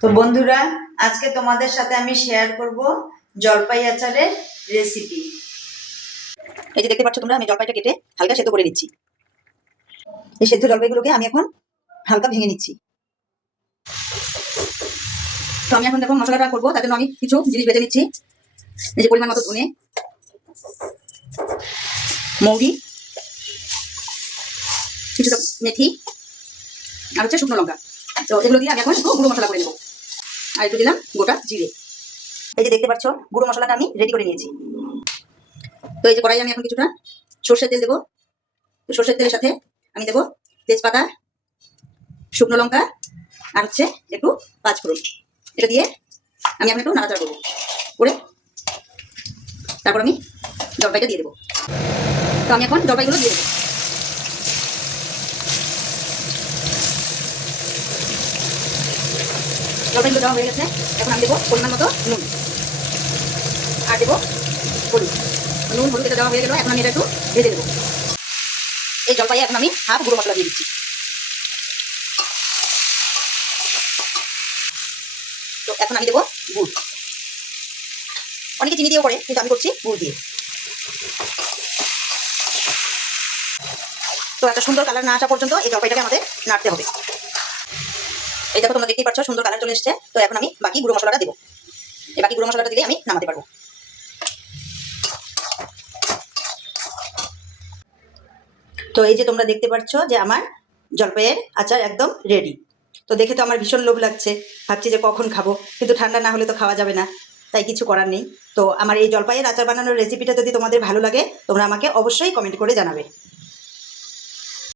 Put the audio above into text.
তো বন্ধুরা, আজকে তোমাদের সাথে আমি শেয়ার করব জলপাই আচারের রেসিপি। এই যে দেখতে পাচ্ছ তোমরা, আমি জলপাইটা কেটে হালকা সেদ্ধ করে নিচ্ছি। এই সেদ্ধ জলপাইগুলোকে আমি এখন হালকা ভেঙে নিচ্ছি। তো আমি এখন দেখো মশলাটা করবো, তার জন্য আমি কিছু জিনিস বেটে নিচ্ছি। এই যে পরিমাণ মতো ধনে, মৌরি, কিছুটা মেথি, আর হচ্ছে শুকনো লঙ্কা। তো এগুলো দিয়ে আমি এখন একটু গুঁড়ো মশলা করে নেবো। আর একটু দিলাম গোটা জিরে। এই যে দেখতে পাচ্ছ গুঁড়ো মশলাটা আমি রেডি করে নিয়েছি। তো এই যে কড়াই আমি এখন কিছুটা সর্ষের তেল দেবো। তো সর্ষের তেলের সাথে আমি দেবো তেজপাতা, শুকনো লঙ্কা, আর হচ্ছে একটু পাঁচফোড়ন। এটা দিয়ে আমি এখন একটু নাড়াচাড়া করবো, করে তারপর আমি জলপাইটা দিয়ে দেবো। তো আমি এখন জলপাইগুলো দিয়ে দেবো। জলপাইগুলো দেওয়া হয়ে গেছে। এখন আমি দেবো পরিমাণ মতো নুন, আর দেবো হলুদ। নুন হলুদ এটা দেওয়া হয়ে গেল। এখন আমি এটা একটু ভেজে দেবো। এই জলপাইয়ে এখন আমি হাফ গুঁড়ো মশলা দিয়ে দিচ্ছি। তো এখন আমি দেবো গুড়। অনেকে চিনি দিয়েও করে, কিন্তু আমি করছি গুড় দিয়ে। তো একটা সুন্দর কালার না আসা পর্যন্ত এই জলপাইটাকে আমাদের নাড়তে হবে। এই দেখো তোমরা দেখতেই পাচ্ছ সুন্দর কালার চলে এসেছে। তো এখন আমি বাকি গুঁড়ো মশলাটা দেবো। এই বাকি গুঁড়ো মশলাটা দিলে আমি নামাতে পারবো। তো এই যে তোমরা দেখতে পাচ্ছ যে আমার জলপাইয়ের আচার একদম রেডি। তো দেখে তো আমার ভীষণ লোভ লাগছে, ভাবছি যে কখন খাবো, কিন্তু ঠান্ডা না হলে তো খাওয়া যাবে না, তাই কিছু করার নেই। তো আমার এই জলপাইয়ের আচার বানানোর রেসিপিটা যদি তোমাদের ভালো লাগে, তোমরা আমাকে অবশ্যই কমেন্ট করে জানাবে।